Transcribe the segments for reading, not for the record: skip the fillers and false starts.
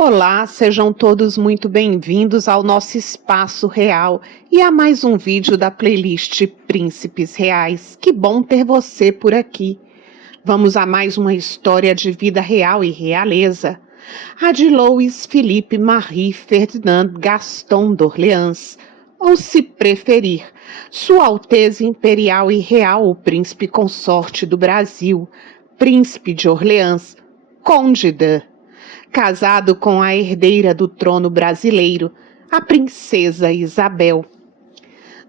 Olá, sejam todos muito bem-vindos ao nosso Espaço Real e a mais um vídeo da playlist Príncipes Reais. Que bom ter você por aqui. Vamos a mais uma história de vida real e realeza. A de Louis Philippe Marie Ferdinand Gaston d'Orléans, ou se preferir, Sua Alteza Imperial e Real o Príncipe Consorte do Brasil, Príncipe de Orleans, Conde de... casado com a herdeira do trono brasileiro, a princesa Isabel.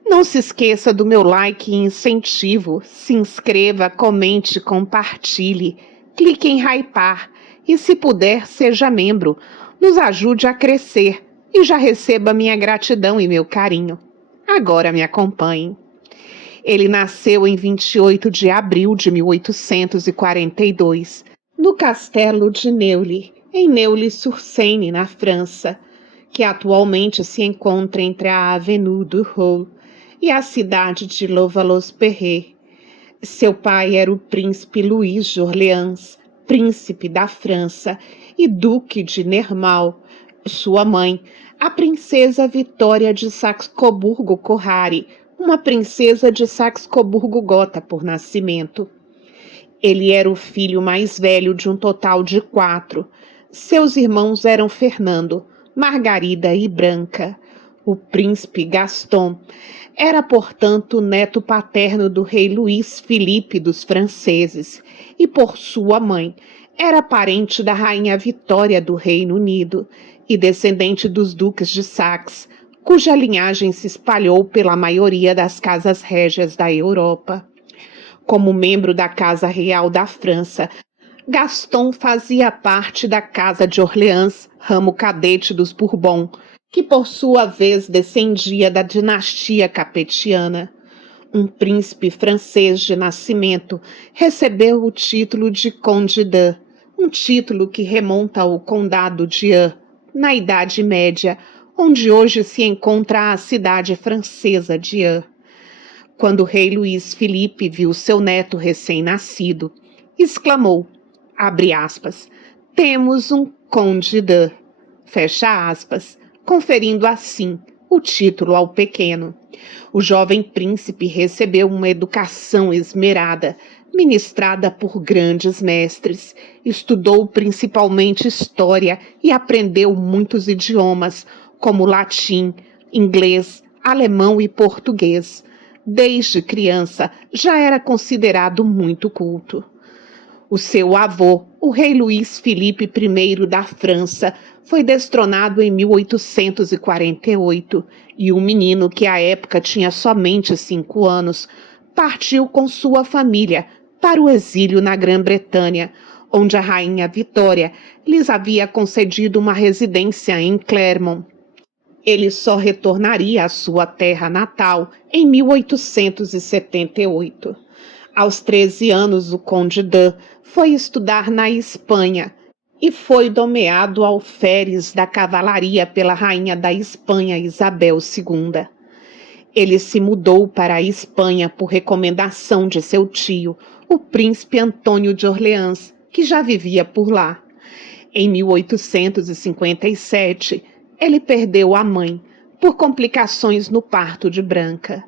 Não se esqueça do meu like e incentivo, se inscreva, comente, compartilhe, clique em hypar e, se puder, seja membro, nos ajude a crescer e já receba minha gratidão e meu carinho. Agora me acompanhe. Ele nasceu em 28 de abril de 1842, no castelo de Neuilly, em Neuilly-sur-Seine, na França, que atualmente se encontra entre a Avenue du Roule e a cidade de Levallois-Perret. Seu pai era o príncipe Luís de Orleans, príncipe da França e duque de Nermal. Sua mãe, a princesa Vitória de Saxe-Coburgo-Kohari, uma princesa de Saxe-Coburgo-Gotha por nascimento. Ele era o filho mais velho de um total de 4. Seus irmãos eram Fernando, Margarida e Branca. O príncipe Gaston era, portanto, neto paterno do rei Luís Filipe dos franceses e, por sua mãe, era parente da rainha Vitória do Reino Unido e descendente dos duques de Saxe, cuja linhagem se espalhou pela maioria das casas régias da Europa. Como membro da Casa Real da França, Gaston fazia parte da Casa de Orleans, ramo cadete dos Bourbon, que por sua vez descendia da dinastia capetiana. Um príncipe francês de nascimento recebeu o título de Conde de, um título que remonta ao Condado de Eu, na Idade Média, onde hoje se encontra a cidade francesa de Eu. Quando o rei Luís Filipe viu seu neto recém-nascido, exclamou, abre aspas, temos um conde de, fecha aspas, conferindo assim o título ao pequeno. O jovem príncipe recebeu uma educação esmerada, ministrada por grandes mestres, estudou principalmente história e aprendeu muitos idiomas, como latim, inglês, alemão e português. Desde criança, já era considerado muito culto. O seu avô, o rei Luís Filipe I da França, foi destronado em 1848 e o menino, que à época tinha somente 5 anos, partiu com sua família para o exílio na Grã-Bretanha, onde a rainha Vitória lhes havia concedido uma residência em Clermont. Ele só retornaria à sua terra natal em 1878. Aos 13 anos, o Conde de foi estudar na Espanha e foi nomeado alferes da cavalaria pela rainha da Espanha, Isabel II. Ele se mudou para a Espanha por recomendação de seu tio, o príncipe Antônio de Orleans, que já vivia por lá. Em 1857, ele perdeu a mãe por complicações no parto de Branca.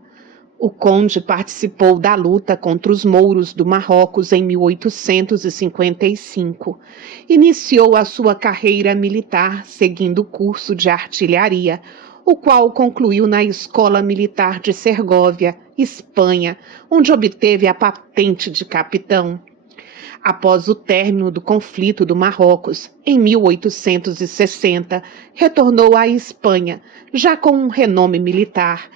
O conde participou da luta contra os mouros do Marrocos em 1855. Iniciou a sua carreira militar seguindo o curso de artilharia, o qual concluiu na Escola Militar de Segóvia, Espanha, onde obteve a patente de capitão. Após o término do conflito do Marrocos, em 1860, retornou à Espanha, já com um renome militar.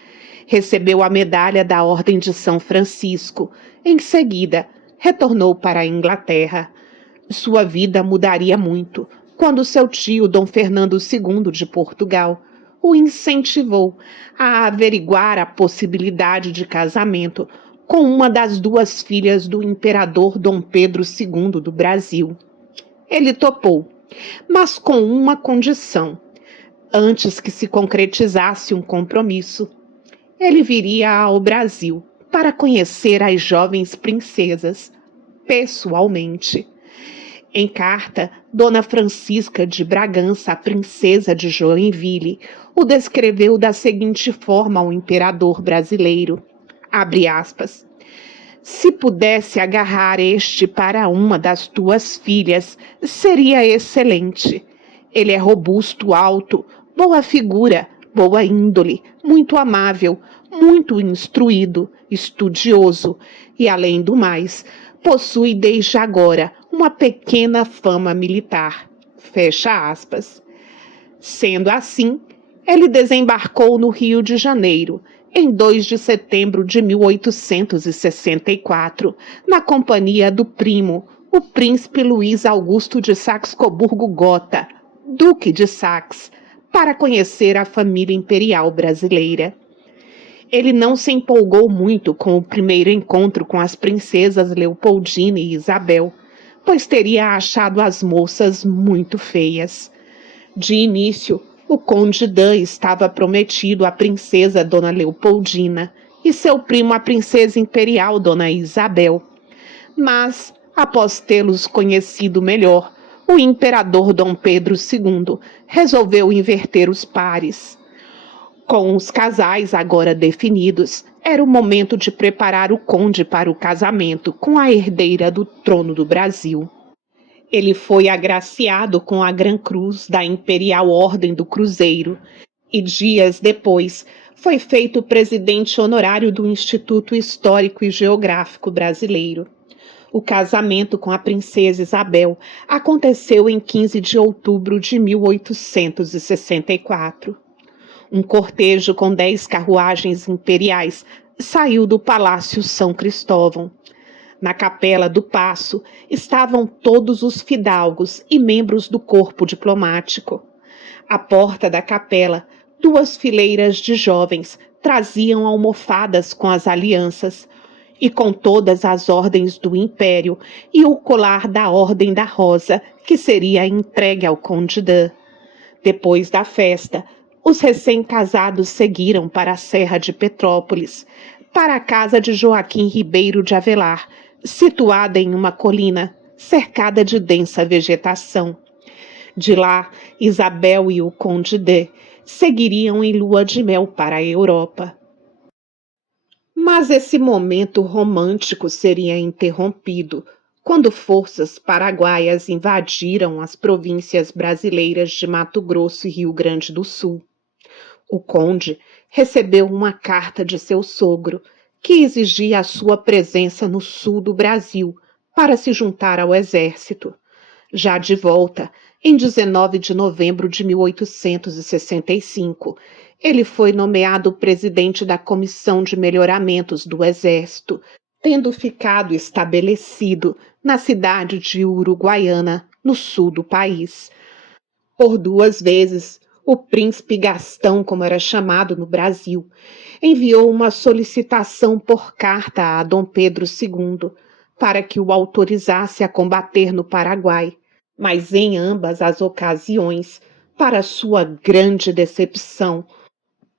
Recebeu a medalha da Ordem de São Francisco. Em seguida, retornou para a Inglaterra. Sua vida mudaria muito quando seu tio, Dom Fernando II de Portugal, o incentivou a averiguar a possibilidade de casamento com uma das 2 filhas do imperador Dom Pedro II do Brasil. Ele topou, mas com uma condição. Antes que se concretizasse um compromisso, ele viria ao Brasil para conhecer as jovens princesas, pessoalmente. Em carta, Dona Francisca de Bragança, a princesa de Joinville, o descreveu da seguinte forma ao imperador brasileiro, abre aspas, se pudesse agarrar este para uma das tuas filhas, seria excelente. Ele é robusto, alto, boa figura, boa índole, muito amável, muito instruído, estudioso e, além do mais, possui desde agora uma pequena fama militar. Fecha aspas. Sendo assim, ele desembarcou no Rio de Janeiro, em 2 de setembro de 1864, na companhia do primo, o príncipe Luís Augusto de Saxe-Coburgo-Gotha, duque de Saxe, para conhecer a família imperial brasileira. Ele não se empolgou muito com o primeiro encontro com as princesas Leopoldina e Isabel, pois teria achado as moças muito feias. De início, o conde Dan estava prometido à princesa Dona Leopoldina e seu primo à princesa imperial Dona Isabel. Mas, após tê-los conhecido melhor, o imperador Dom Pedro II resolveu inverter os pares. Com os casais agora definidos, era o momento de preparar o conde para o casamento com a herdeira do trono do Brasil. Ele foi agraciado com a Gran Cruz da Imperial Ordem do Cruzeiro e, dias depois, foi feito presidente honorário do Instituto Histórico e Geográfico Brasileiro. O casamento com a princesa Isabel aconteceu em 15 de outubro de 1864. Um cortejo com 10 carruagens imperiais saiu do Palácio São Cristóvão. Na capela do Paço estavam todos os fidalgos e membros do corpo diplomático. À porta da capela, 2 fileiras de jovens traziam almofadas com as alianças e com todas as ordens do império e o colar da Ordem da Rosa, que seria entregue ao Conde Dan. Depois da festa, os recém-casados seguiram para a Serra de Petrópolis, para a casa de Joaquim Ribeiro de Avelar, situada em uma colina, cercada de densa vegetação. De lá, Isabel e o Conde D seguiriam em lua de mel para a Europa. Mas esse momento romântico seria interrompido quando forças paraguaias invadiram as províncias brasileiras de Mato Grosso e Rio Grande do Sul. O conde recebeu uma carta de seu sogro, que exigia a sua presença no sul do Brasil para se juntar ao exército. Já de volta, em 19 de novembro de 1865, ele foi nomeado presidente da Comissão de Melhoramentos do Exército, tendo ficado estabelecido na cidade de Uruguaiana, no sul do país. Por 2 vezes, o príncipe Gastão, como era chamado no Brasil, enviou uma solicitação por carta a Dom Pedro II para que o autorizasse a combater no Paraguai, mas em ambas as ocasiões, para sua grande decepção,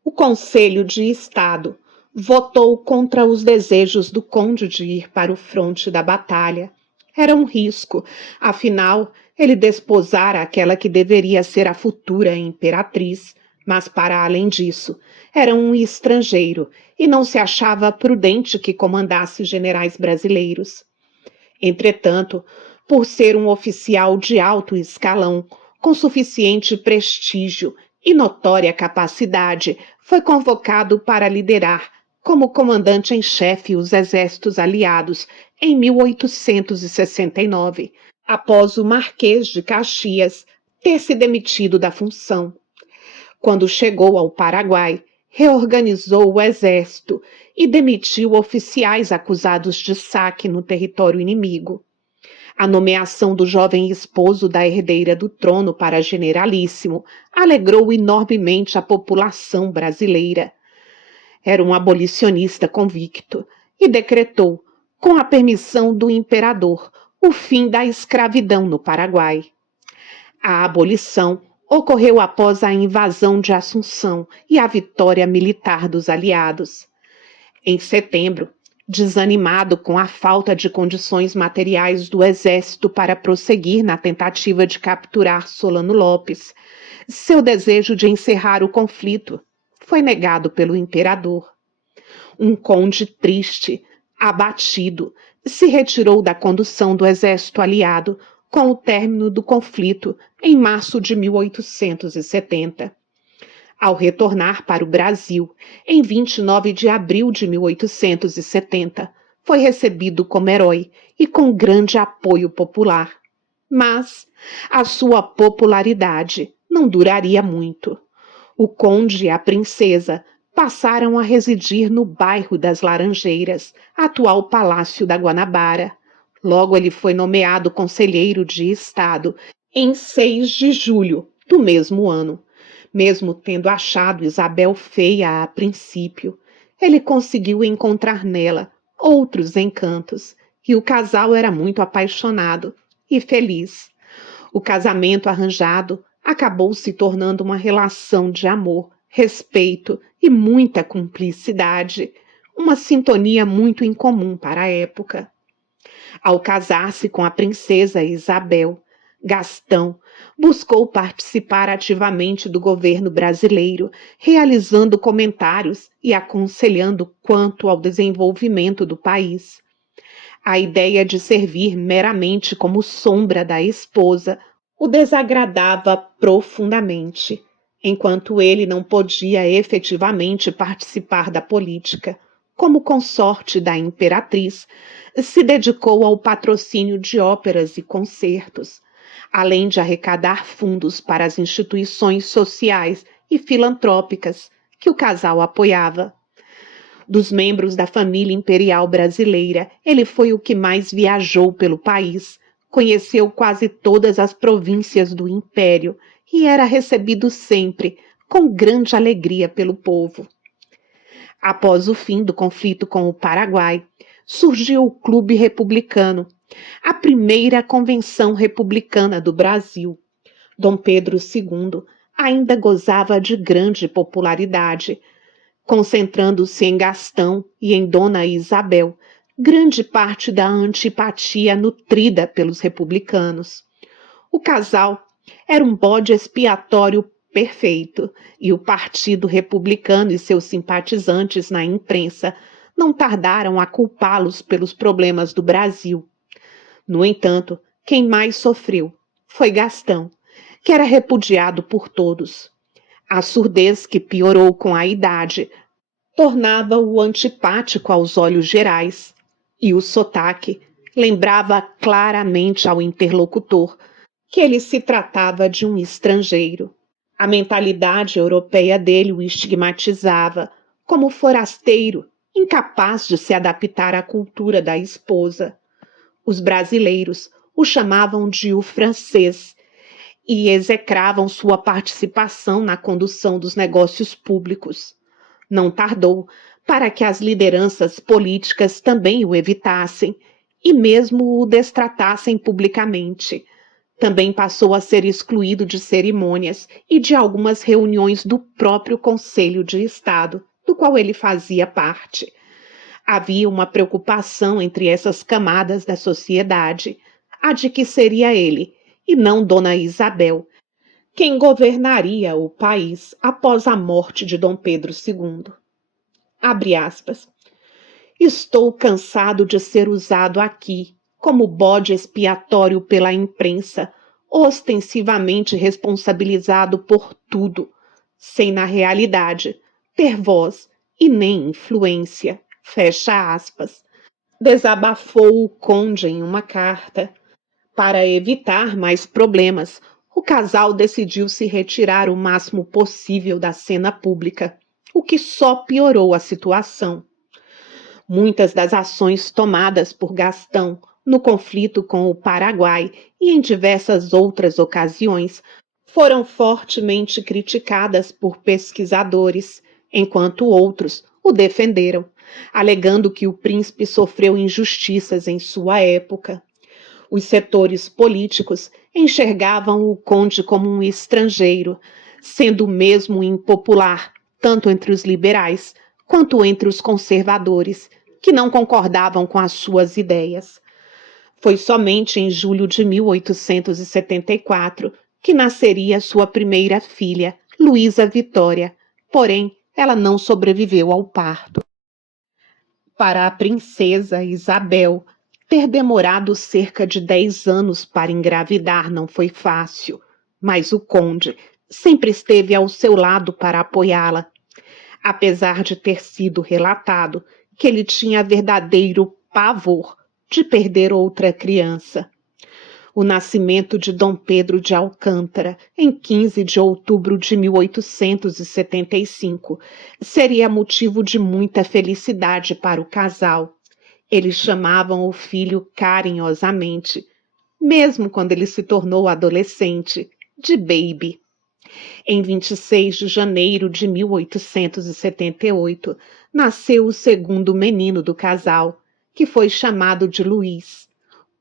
o Conselho de Estado votou contra os desejos do conde de ir para o fronte da batalha. Era um risco, afinal, ele desposara aquela que deveria ser a futura imperatriz, mas, para além disso, era um estrangeiro e não se achava prudente que comandasse generais brasileiros. Entretanto, por ser um oficial de alto escalão, com suficiente prestígio e notória capacidade, foi convocado para liderar como comandante em chefe os exércitos aliados em 1869, após o Marquês de Caxias ter se demitido da função. Quando chegou ao Paraguai, reorganizou o exército e demitiu oficiais acusados de saque no território inimigo. A nomeação do jovem esposo da herdeira do trono para generalíssimo alegrou enormemente a população brasileira. Era um abolicionista convicto e decretou, com a permissão do imperador, o fim da escravidão no Paraguai. A abolição ocorreu após a invasão de Assunção e a vitória militar dos aliados. Em setembro, Desanimado com a falta de condições materiais do exército para prosseguir na tentativa de capturar Solano Lopes, seu desejo de encerrar o conflito foi negado pelo imperador. Um conde triste, abatido, se retirou da condução do exército aliado com o término do conflito em março de 1870. Ao retornar para o Brasil, em 29 de abril de 1870, foi recebido como herói e com grande apoio popular. Mas a sua popularidade não duraria muito. O conde e a princesa passaram a residir no bairro das Laranjeiras, atual Palácio da Guanabara. Logo ele foi nomeado conselheiro de Estado em 6 de julho do mesmo ano. Mesmo tendo achado Isabel feia a princípio, ele conseguiu encontrar nela outros encantos, e o casal era muito apaixonado e feliz. O casamento arranjado acabou se tornando uma relação de amor, respeito e muita cumplicidade, uma sintonia muito incomum para a época. Ao casar-se com a princesa Isabel, Gastão buscou participar ativamente do governo brasileiro, realizando comentários e aconselhando quanto ao desenvolvimento do país. A ideia de servir meramente como sombra da esposa o desagradava profundamente, enquanto ele não podia efetivamente participar da política. Como consorte da imperatriz, se dedicou ao patrocínio de óperas e concertos, além de arrecadar fundos para as instituições sociais e filantrópicas que o casal apoiava. Dos membros da família imperial brasileira, ele foi o que mais viajou pelo país, conheceu quase todas as províncias do império e era recebido sempre com grande alegria pelo povo. Após o fim do conflito com o Paraguai, surgiu o Clube Republicano, a primeira convenção republicana do Brasil. Dom Pedro II ainda gozava de grande popularidade, concentrando-se em Gastão e em Dona Isabel, grande parte da antipatia nutrida pelos republicanos. O casal era um bode expiatório perfeito, e o Partido Republicano e seus simpatizantes na imprensa não tardaram a culpá-los pelos problemas do Brasil. No entanto, quem mais sofreu foi Gastão, que era repudiado por todos. A surdez, que piorou com a idade, tornava-o antipático aos olhos gerais, e o sotaque lembrava claramente ao interlocutor que ele se tratava de um estrangeiro. A mentalidade europeia dele o estigmatizava como forasteiro, incapaz de se adaptar à cultura da esposa. Os brasileiros o chamavam de o francês e execravam sua participação na condução dos negócios públicos. Não tardou para que as lideranças políticas também o evitassem e mesmo o destratassem publicamente. Também passou a ser excluído de cerimônias e de algumas reuniões do próprio Conselho de Estado, do qual ele fazia parte. Havia uma preocupação entre essas camadas da sociedade, a de que seria ele, e não Dona Isabel, quem governaria o país após a morte de Dom Pedro II. Abre aspas. Estou cansado de ser usado aqui como bode expiatório pela imprensa, ostensivamente responsabilizado por tudo, sem na realidade ter voz e nem influência. Fecha aspas. Desabafou o conde em uma carta. Para evitar mais problemas, o casal decidiu se retirar o máximo possível da cena pública, o que só piorou a situação. Muitas das ações tomadas por Gastão no conflito com o Paraguai e em diversas outras ocasiões foram fortemente criticadas por pesquisadores, enquanto outros o defenderam, alegando que o príncipe sofreu injustiças em sua época. Os setores políticos enxergavam o conde como um estrangeiro, sendo mesmo impopular tanto entre os liberais quanto entre os conservadores, que não concordavam com as suas ideias. Foi somente em julho de 1874 que nasceria sua primeira filha, Luísa Vitória, porém ela não sobreviveu ao parto. Para a princesa Isabel, ter demorado cerca de 10 anos para engravidar não foi fácil, mas o conde sempre esteve ao seu lado para apoiá-la, apesar de ter sido relatado que ele tinha verdadeiro pavor de perder outra criança. O nascimento de Dom Pedro de Alcântara, em 15 de outubro de 1875, seria motivo de muita felicidade para o casal. Eles chamavam o filho carinhosamente, mesmo quando ele se tornou adolescente, de Baby. Em 26 de janeiro de 1878, nasceu o segundo menino do casal, que foi chamado de Luís.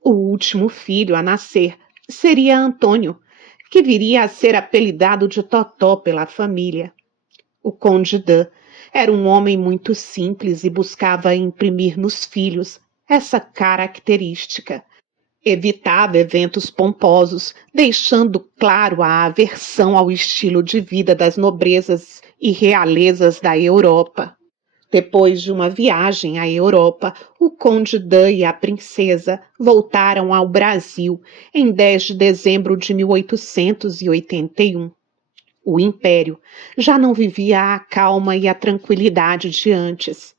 O último filho a nascer seria Antônio, que viria a ser apelidado de Totó pela família. O Conde de era um homem muito simples e buscava imprimir nos filhos essa característica. Evitava eventos pomposos, deixando claro a aversão ao estilo de vida das nobrezas e realezas da Europa. Depois de uma viagem à Europa, o Conde de e a princesa voltaram ao Brasil em 10 de dezembro de 1881. O Império já não vivia a calma e a tranquilidade de antes.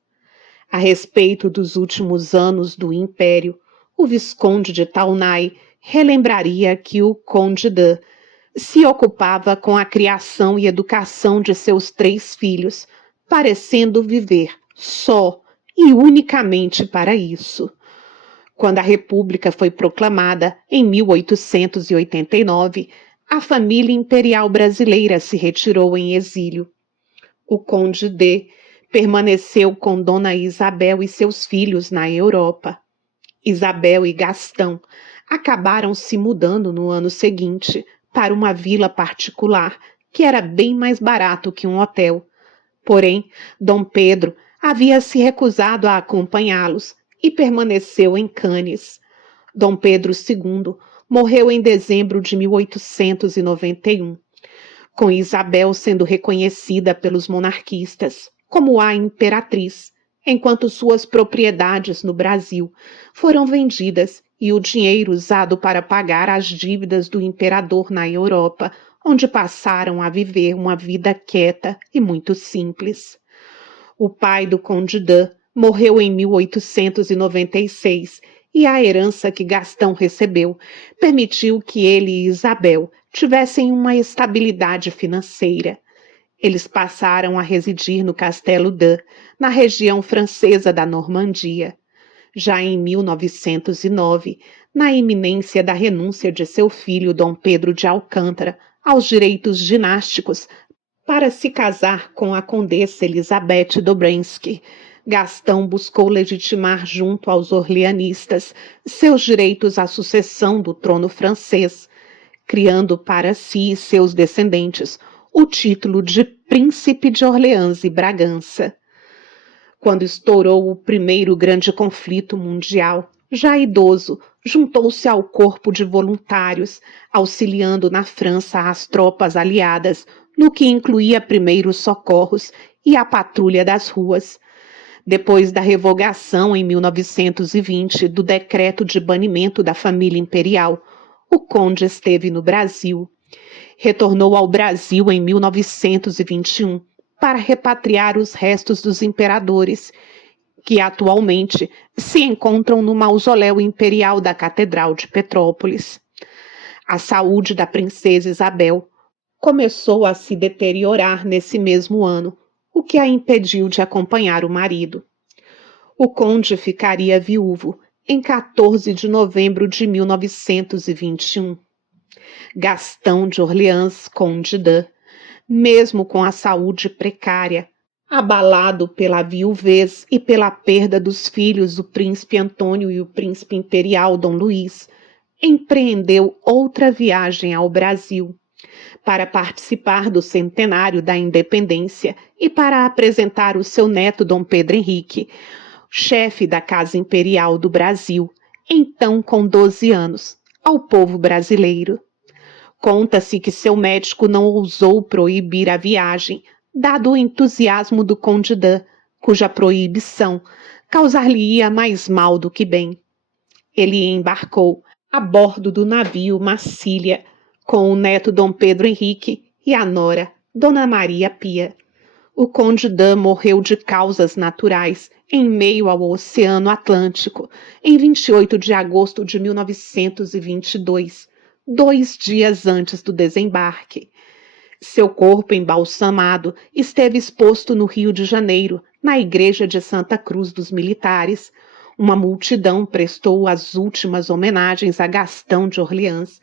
A respeito dos últimos anos do Império, o Visconde de Taunay relembraria que o Conde de se ocupava com a criação e educação de seus 3 filhos, parecendo viver só e unicamente para isso. Quando a República foi proclamada em 1889, a família imperial brasileira se retirou em exílio. O Conde de permaneceu com Dona Isabel e seus filhos na Europa. Isabel e Gastão acabaram se mudando no ano seguinte para uma vila particular que era bem mais barato que um hotel. Porém, Dom Pedro havia se recusado a acompanhá-los e permaneceu em Cannes. Dom Pedro II morreu em dezembro de 1891, com Isabel sendo reconhecida pelos monarquistas como a imperatriz, enquanto suas propriedades no Brasil foram vendidas e o dinheiro usado para pagar as dívidas do imperador na Europa, onde passaram a viver uma vida quieta e muito simples. O pai do Conde de morreu em 1896 e a herança que Gastão recebeu permitiu que ele e Isabel tivessem uma estabilidade financeira. Eles passaram a residir no Castelo de, na região francesa da Normandia. Já em 1909, na iminência da renúncia de seu filho Dom Pedro de Alcântara aos direitos dinásticos para se casar com a condessa Elizabeth Dobrensky, Gastão buscou legitimar junto aos orleanistas seus direitos à sucessão do trono francês, criando para si e seus descendentes o título de Príncipe de Orleans e Bragança. Quando estourou o primeiro grande conflito mundial, já idoso, juntou-se ao corpo de voluntários, auxiliando na França as tropas aliadas, no que incluía primeiros socorros e a patrulha das ruas. Depois da revogação em 1920 do decreto de banimento da família imperial, o conde esteve no Brasil. Retornou ao Brasil em 1921 para repatriar os restos dos imperadores, que atualmente se encontram no mausoléu imperial da Catedral de Petrópolis. A saúde da princesa Isabel começou a se deteriorar nesse mesmo ano, o que a impediu de acompanhar o marido. O conde ficaria viúvo em 14 de novembro de 1921. Gastão de Orleans, conde de, mesmo com a saúde precária, abalado pela viuvez e pela perda dos filhos, o príncipe Antônio e o príncipe imperial Dom Luís, empreendeu outra viagem ao Brasil para participar do centenário da independência e para apresentar o seu neto Dom Pedro Henrique, chefe da Casa Imperial do Brasil, então com 12 anos, ao povo brasileiro. Conta-se que seu médico não ousou proibir a viagem, dado o entusiasmo do Conde Dan, cuja proibição causar-lhe-ia mais mal do que bem. Ele embarcou a bordo do navio Massília, com o neto Dom Pedro Henrique e a nora, Dona Maria Pia. O Conde Dan morreu de causas naturais em meio ao Oceano Atlântico, em 28 de agosto de 1922, 2 dias antes do desembarque. Seu corpo embalsamado esteve exposto no Rio de Janeiro, na igreja de Santa Cruz dos Militares. Uma multidão prestou as últimas homenagens a Gastão de Orleans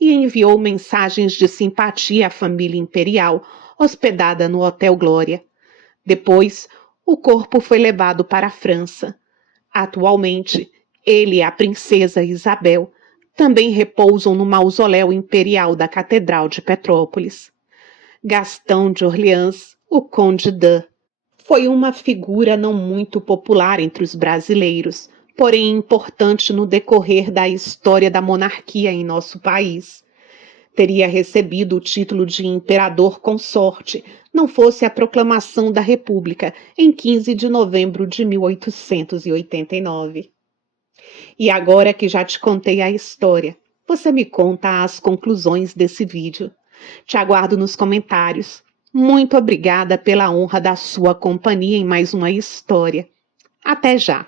e enviou mensagens de simpatia à família imperial, hospedada no Hotel Glória. Depois, o corpo foi levado para a França. Atualmente, ele e a princesa Isabel também repousam no mausoléu imperial da Catedral de Petrópolis. Gastão de Orleans, o Conde Dan, foi uma figura não muito popular entre os brasileiros, porém importante no decorrer da história da monarquia em nosso país. Teria recebido o título de imperador consorte, não fosse a proclamação da República em 15 de novembro de 1889. E agora que já te contei a história, você me conta as conclusões desse vídeo. Te aguardo nos comentários. Muito obrigada pela honra da sua companhia em mais uma história. Até já!